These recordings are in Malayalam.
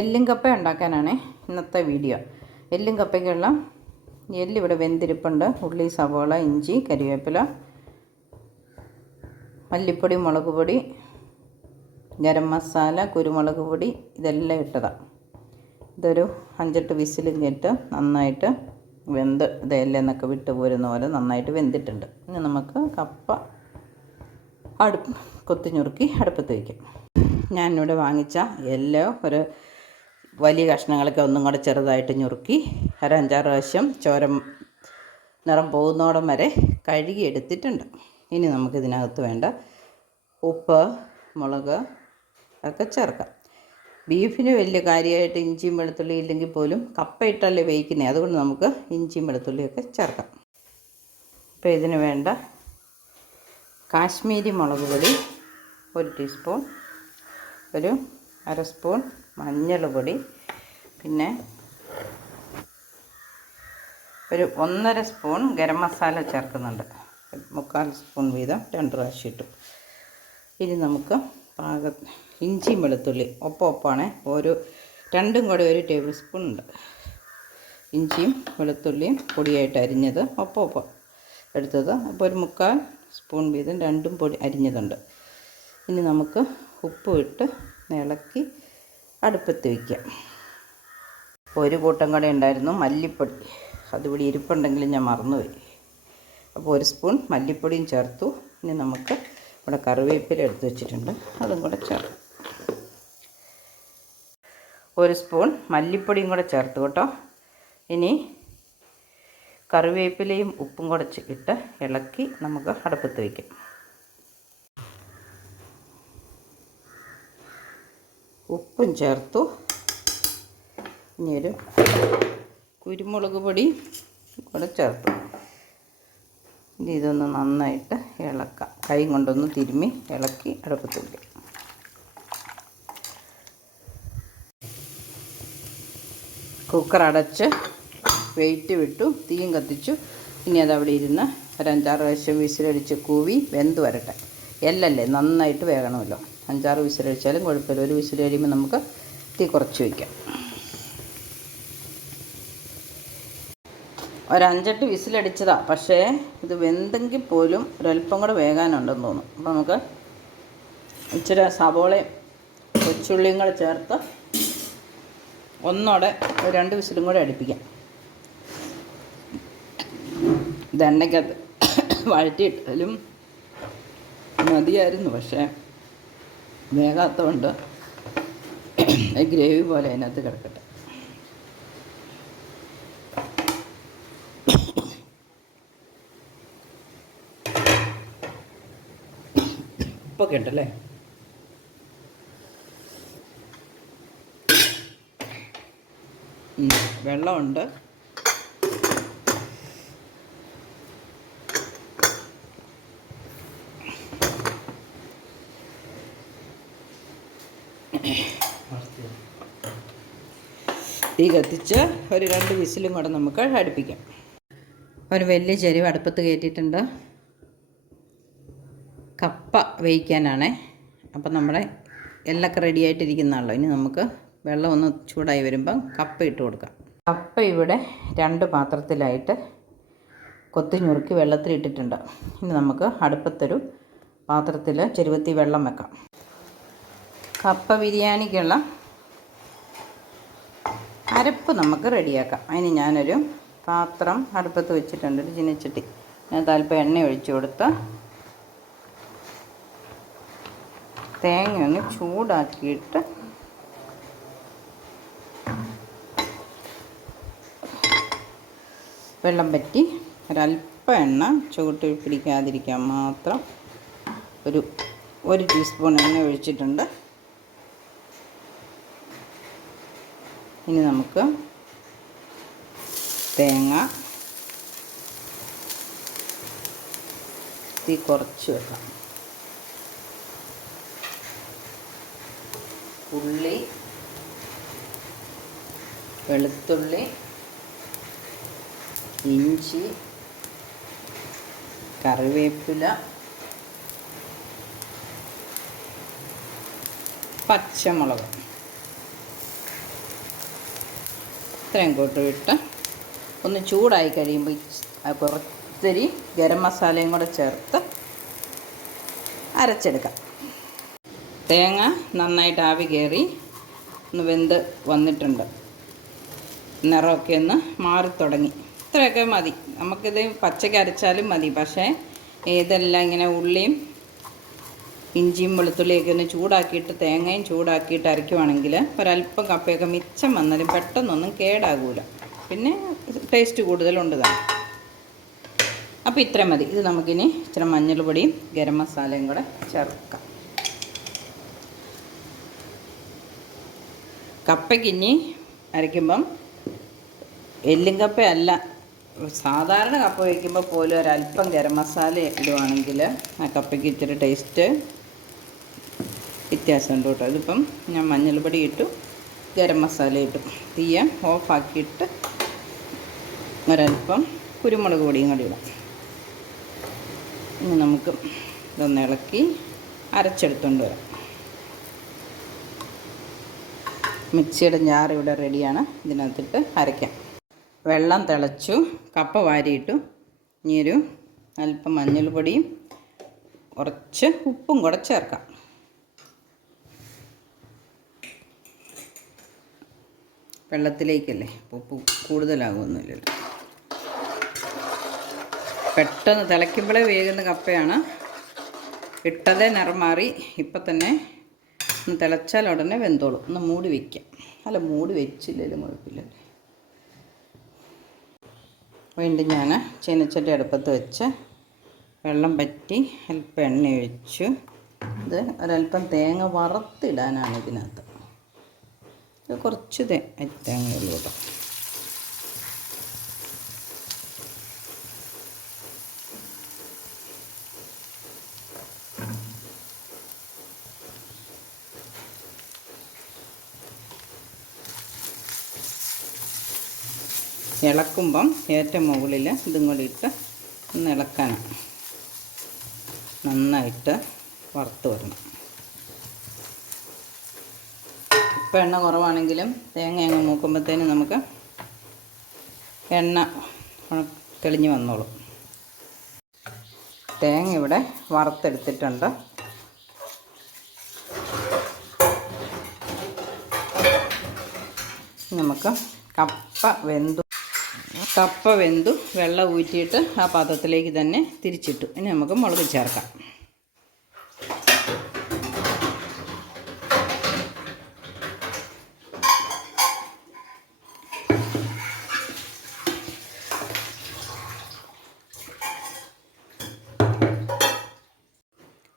എല്ലും കപ്പ ഉണ്ടാക്കാനാണ് ഇന്നത്തെ വീഡിയോ. എല്ലും കപ്പയ്ക്കുള്ള എല്ലിവിടെ വെന്തിരിപ്പുണ്ട്. ഉള്ളി, സവോള, ഇഞ്ചി, കരിവേപ്പില, മല്ലിപ്പൊടി, മുളക് പൊടി, ഗരം മസാല, കുരുമുളക് പൊടി ഇതെല്ലാം ഇട്ടതാണ്. ഇതൊരു 5-8 വിസിലും കേട്ട് നന്നായിട്ട് വെന്ത് ഇതെല്ലാം എന്നൊക്കെ വിട്ട് പോരുന്ന പോലെ നന്നായിട്ട് വെന്തിട്ടുണ്ട്. ഇനി നമുക്ക് കപ്പ കൊത്തി ഞുറുക്കി അടുപ്പത്ത് വയ്ക്കാം. ഞാനിവിടെ വാങ്ങിച്ച എല്ലാം ഒരു വലിയ കഷ്ണങ്ങളൊക്കെ ഒന്നും കൂടെ ചെറുതായിട്ട് ഞുറുക്കി 5-6 പ്രാവശ്യം നിറം പോകുന്നോടം വരെ കഴുകി എടുത്തിട്ടുണ്ട്. ഇനി നമുക്കിതിനകത്ത് വേണ്ട ഉപ്പ്, മുളക് ഒക്കെ ചേർക്കാം. ബീഫിന് വലിയ കാര്യമായിട്ട് ഇഞ്ചിയും വെളുത്തുള്ളി ഇല്ലെങ്കിൽ പോലും കപ്പ ഇട്ടല്ലേ വേവിക്കുന്നത്, അതുകൊണ്ട് നമുക്ക് ഇഞ്ചിയും വെളുത്തുള്ളിയൊക്കെ ചേർക്കാം. ഇപ്പോൾ ഇതിന് വേണ്ട കാശ്മീരി മുളക് പൊടി 1 ടീസ്പൂൺ, ഒരു 1/2 സ്പൂൺ മഞ്ഞൾ പൊടി, പിന്നെ ഒരു 1.5 സ്പൂൺ ഗരം മസാല ചേർക്കുന്നുണ്ട്. 3/4 സ്പൂൺ വീതം 2 പ്രാവശ്യം ഇട്ടു. ഇനി നമുക്ക് ഇഞ്ചിയും വെളുത്തുള്ളി ഒപ്പമാണ്, രണ്ടും കൂടെ 1 ടേബിൾ സ്പൂൺ ഉണ്ട്. ഇഞ്ചിയും വെളുത്തുള്ളിയും പൊടിയായിട്ട് അരിഞ്ഞത് ഒപ്പം എടുത്തത്. അപ്പോൾ ഒരു 3/4 സ്പൂൺ വീതം രണ്ടും പൊടി അരിഞ്ഞതുണ്ട്. ഇനി നമുക്ക് ഉപ്പ് ഇട്ട് ഇളക്കി അടുപ്പത്ത് വയ്ക്കാം. ഒരു കൂട്ടം കൂടെ ഉണ്ടായിരുന്നു മല്ലിപ്പൊടി, അതിവിടെ ഇരിപ്പുണ്ടെങ്കിലും ഞാൻ മറന്നുപോയി. അപ്പോൾ 1 സ്പൂൺ മല്ലിപ്പൊടിയും ചേർത്തു. ഇനി നമുക്ക് ഇവിടെ കറിവേപ്പില എടുത്ത് വെച്ചിട്ടുണ്ട്, അതും കൂടെ ചേർക്കാം. 1 സ്പൂൺ മല്ലിപ്പൊടിയും കൂടെ ചേർത്ത് കേട്ടോ. ഇനി കറിവേപ്പിലയും ഉപ്പും കൂടെ ഇട്ട് ഇളക്കി നമുക്ക് അടുപ്പത്ത് വയ്ക്കാം. ഉപ്പും ചേർത്തു. ഇനി ഒരു കുരുമുളക് പൊടി കൂടെ ചേർത്തു. ഇനി ഇതൊന്ന് നന്നായിട്ട് ഇളക്കാം. കൈ കൊണ്ടൊന്ന് തിരുമ്മി ഇളക്കി അടുപ്പത്ത് വയ്ക്കാം. കുക്കർ അടച്ച് വെയിറ്റ് വിട്ടു, തീയും കത്തിച്ചു. ഇനി അതവിടെ ഇരുന്ന് 5-6 പ്രാവശ്യം വിസിലടിച്ച് കൂവി വെന്ത് വരട്ടെ. എല്ലല്ലേ നന്നായിട്ട് വേകണമല്ലോ. 5-6 വിസിലടിച്ചാലും കുഴപ്പമില്ല. 1 വിസിൽ കഴിയുമ്പോൾ നമുക്ക് തീ കുറച്ച് വയ്ക്കാം. ഒരു 5-8 വിസിലടിച്ചതാണ്, പക്ഷേ ഇത് വെന്തെങ്കിൽ പോലും ഒരല്പം കൂടെ വേകാനുണ്ടെന്ന് തോന്നും. അപ്പോൾ നമുക്ക് ഇച്ചിരി സവോളയും കൊച്ചുള്ളിയും കൂടെ ചേർത്ത് ഒന്നോടെ 2 വിസിലും കൂടെ അടുപ്പിക്കാം. ഇത് എണ്ണയ്ക്കകത്ത് വഴറ്റിയിട്ടാലും മതിയായിരുന്നു, പക്ഷേ വേകാത്തതുകൊണ്ട് ഗ്രേവി പോലെ അതിനകത്ത് കിടക്കട്ടെ. ഉപ്പൊക്കെ ഉണ്ടല്ലേ. വെള്ളമുണ്ട്. തീ കത്തിച്ച് ഒരു 2 വിസിലും കൂടെ നമുക്ക് അടുപ്പിക്കാം. ഒരു വലിയ ചെരുവ് അടുപ്പത്ത് കയറ്റിയിട്ടുണ്ട്. കപ്പ വേവിക്കാനാണേ. അപ്പം നമ്മുടെ എല്ലൊക്കെ റെഡി ആയിട്ടിരിക്കുന്നതാണല്ലോ. ഇനി നമുക്ക് വെള്ളം ഒന്ന് ചൂടായി വരുമ്പം കപ്പ ഇട്ട് കൊടുക്കാം. കപ്പ ഇവിടെ 2 പാത്രത്തിലായിട്ട് കൊത്തി ഞുറുക്കി വെള്ളത്തിലിട്ടിട്ടുണ്ട്. ഇനി നമുക്ക് അടുപ്പത്തൊരു പാത്രത്തിൽ ചെരുവത്തി വെള്ളം വെക്കാം. കപ്പ ബിരിയാണിക്കുള്ള അരപ്പ് നമുക്ക് റെഡിയാക്കാം. അതിന് ഞാനൊരു പാത്രം അടുപ്പത്ത് വെച്ചിട്ടുണ്ട്, ഒരു ചീനച്ചട്ടി. ഞാൻ അല്പം എണ്ണ ഒഴിച്ചു കൊടുത്ത് തേങ്ങ ഒന്ന് ചൂടാക്കിയിട്ട് വെള്ളം പറ്റി ഒരല്പം എണ്ണ ചുവട്ടിൽ പിടിക്കാതിരിക്കാൻ മാത്രം ഒരു 1 ടീസ്പൂൺ എണ്ണ ഒഴിച്ചിട്ടുണ്ട്. ഇനി നമുക്ക് തേങ്ങ തീ കുറച്ച് വെക്കാം. ഉള്ളി, വെളുത്തുള്ളി, ഇഞ്ചി, കറിവേപ്പില, പച്ചമുളക് ഇത്രയും കൂട്ടും ഇട്ട് ഒന്ന് ചൂടായി കഴിയുമ്പോൾ കുറച്ചരി ഗരം മസാലയും കൂടെ ചേർത്ത് അരച്ചെടുക്കാം. തേങ്ങ നന്നായിട്ട് ആവി കയറി ഒന്ന് വെന്ത് വന്നിട്ടുണ്ട്. നിറമൊക്കെ ഒന്ന് മാറിത്തുടങ്ങി. ഇത്രയൊക്കെ മതി. നമുക്കിത് പച്ചയ്ക്ക് അരച്ചാലും മതി. പക്ഷേ ഇതെല്ലാം ഇങ്ങനെ ഉള്ളിയും ഇഞ്ചിയും വെളുത്തുള്ളിയൊക്കെ ഒന്ന് ചൂടാക്കിയിട്ട് തേങ്ങയും ചൂടാക്കിയിട്ട് അരയ്ക്കുവാണെങ്കിൽ ഒരല്പം കപ്പയൊക്കെ മിച്ചം വന്നാലും പെട്ടെന്നൊന്നും കേടാകൂല. പിന്നെ ടേസ്റ്റ് കൂടുതലുണ്ട് തന്നെ. അപ്പോൾ ഇത്ര മതി. ഇത് നമുക്കിനി ഇച്ചിരി മഞ്ഞൾ പൊടിയും ഗരം മസാലയും കൂടെ ചേർക്കാം. കപ്പയ്ക്കിനി അരയ്ക്കുമ്പം എല്ലും കപ്പയല്ല, സാധാരണ കപ്പ വയ്ക്കുമ്പോൾ പോലും ഒരല്പം ഗരം മസാല ഇടുവാണെങ്കിൽ ആ കപ്പയ്ക്ക് ഇച്ചിരി ടേസ്റ്റ് വ്യത്യാസമുണ്ട് കേട്ടോ. ഇതിപ്പം ഞാൻ മഞ്ഞൾപ്പൊടി ഇട്ടു, ഗരം മസാല ഇട്ടു. തീയ ഓഫാക്കിയിട്ട് ഒരല്പം കുരുമുളക് പൊടിയും കൂടി ഇടാം. ഇനി നമുക്ക് ഇതൊന്ന് ഇളക്കി അരച്ചെടുത്തുകൊണ്ട് വരാം. മിക്സിയുടെ ജാർ ഇവിടെ റെഡിയാണ്. ഇതിനകത്തിട്ട് അരയ്ക്കാം. വെള്ളം തിളച്ചു, കപ്പ വാരിയിട്ടു. ഇനിയൊരു അല്പം മഞ്ഞൾപ്പൊടിയും കുറച്ച് ഉപ്പും കൂടെ ചേർക്കാം. വെള്ളത്തിലേക്കല്ലേ, ഉപ്പ് കൂടുതലാകുമൊന്നുമില്ലല്ലോ. പെട്ടെന്ന് തിളയ്ക്കുമ്പോഴേ വേകുന്ന കപ്പയാണ്. ഇട്ടതേ നിറം മാറി. ഇപ്പം തന്നെ ഒന്ന് തിളച്ചാൽ ഉടനെ വെന്തോളും. ഒന്ന് മൂടി വയ്ക്കാം. അല്ല, മൂടി വെച്ചില്ലെങ്കിലും കുഴപ്പമില്ലല്ലേ. വീണ്ടും ഞാൻ ചീനച്ചട്ടി അടുപ്പത്ത് വെച്ച് വെള്ളം പറ്റി അല്പം എണ്ണ ഒഴിച്ചു. ഇത് ഒരല്പം തേങ്ങ വറുത്തിടാനാണ് ഇതിനകത്ത്. ഇത് കുറച്ച് തേങ്ങയുള്ളൂ കേട്ടോ. ഇളക്കുമ്പം ഏറ്റവും മുകളിൽ ഇതും കൂടി ഇട്ട് ഒന്ന് ഇളക്കാനാണ്. നന്നായിട്ട് വറുത്ത് വരണം. ഇപ്പം എണ്ണ കുറവാണെങ്കിലും തേങ്ങ അങ്ങ് മൂക്കുമ്പോഴത്തേനും നമുക്ക് എണ്ണ തെളിഞ്ഞ് വന്നോളും. തേങ്ങ ഇവിടെ വറുത്തെടുത്തിട്ടുണ്ട്. നമുക്ക് കപ്പ വെന്തു വെള്ളം ഊറ്റിയിട്ട് ആ പാത്രത്തിലേക്ക് തന്നെ തിരിച്ചിട്ടു. ഇനി നമുക്ക് മുളക് ചേർക്കാം.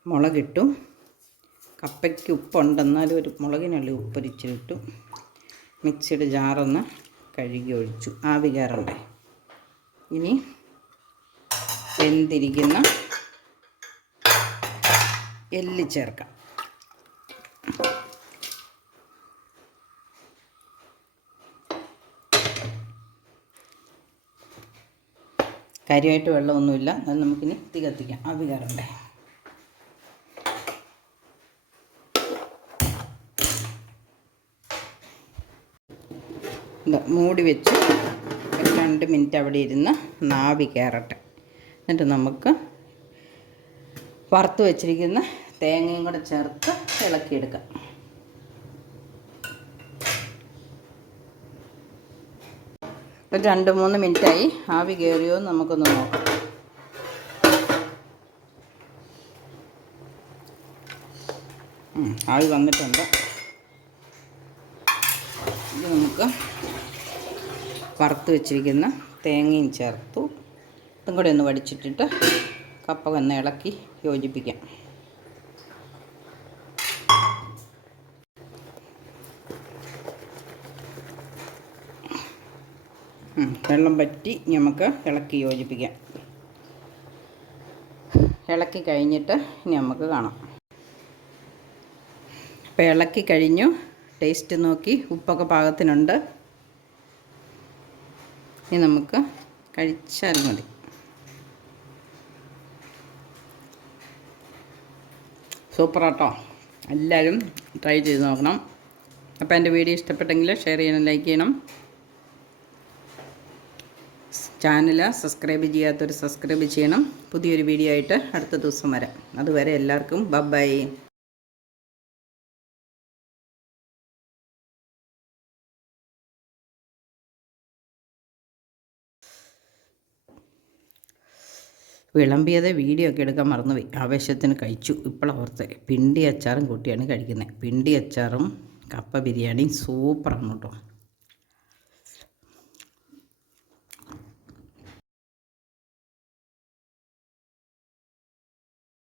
മുളകിട്ടു. കപ്പയ്ക്ക് ഉപ്പുണ്ടെന്നാലും ഒരു മുളകിനുള്ള ഉപ്പൊരിച്ചിട്ടു. മിക്സിയുടെ ജാറൊന്ന് കഴുകി ഒഴിച്ചു. ആവി കയറണ്ടേ. ഇനി വെന്തിരിക്കുന്ന എല്ല് ചേർക്കാം. കാര്യമായിട്ട് വെള്ളമൊന്നുമില്ല. അത് നമുക്കിനി തീ കത്തിക്കാം. ആവി കയറണ്ടേ. മൂടി വെച്ച് 2 മിനിറ്റ് അവിടെ ഇരുന്ന് ആവി കയറട്ടെ. എന്നിട്ട് നമുക്ക് വറുത്ത് വെച്ചിരിക്കുന്ന തേങ്ങയും കൂടെ ചേർത്ത് ഇളക്കിയെടുക്കാം. ഇപ്പം 2-3 മിനിറ്റായി. ആവി കയറിയോ എന്ന് നമുക്കൊന്ന് നോക്കാം. ആവി വന്നിട്ടുണ്ട്. ഇത് നമുക്ക് വറുത്ത് വെച്ചിരിക്കുന്ന തേങ്ങയും ചേർത്തു. ഇതും കൂടെ ഒന്ന് വടിച്ചിട്ടിട്ട് കപ്പ ഒന്ന് ഇളക്കി യോജിപ്പിക്കാം. വെള്ളം പറ്റി നമുക്ക് ഇളക്കി യോജിപ്പിക്കാം. ഇളക്കി കഴിഞ്ഞിട്ട് ഇനി നമുക്ക് കാണാം. ഇപ്പോൾ ഇളക്കി കഴിഞ്ഞു. ടേസ്റ്റ് നോക്കി ഉപ്പൊക്കെ പാകത്തിനുണ്ട്. ഇനി നമുക്ക് കഴിച്ചാൽ മതി. സൂപ്പറാട്ടോ. എല്ലാവരും ട്രൈ ചെയ്ത് നോക്കണം. അപ്പോൾ എൻ്റെ വീഡിയോ ഇഷ്ടപ്പെട്ടെങ്കിൽ ഷെയർ ചെയ്യണം, ലൈക്ക് ചെയ്യണം. ചാനൽ സബ്സ്ക്രൈബ് ചെയ്യാത്തവർ സബ്സ്ക്രൈബ് ചെയ്യണം. പുതിയൊരു വീഡിയോ ആയിട്ട് അടുത്ത ദിവസം വരാം. അതുവരെ എല്ലാവർക്കും ബൈ. വിളമ്പിയത് വീഡിയോ ഒക്കെ എടുക്കാൻ മറന്നുപോയി. ആവേശത്തിന് കഴിച്ചു. ഇപ്പോഴോർത്ത് പിണ്ടി അച്ചാറും കൂട്ടിയാണ് കഴിക്കുന്നത്. പിണ്ടി അച്ചാറും കപ്പ ബിരിയാണിയും സൂപ്പറാണ് കേട്ടോ.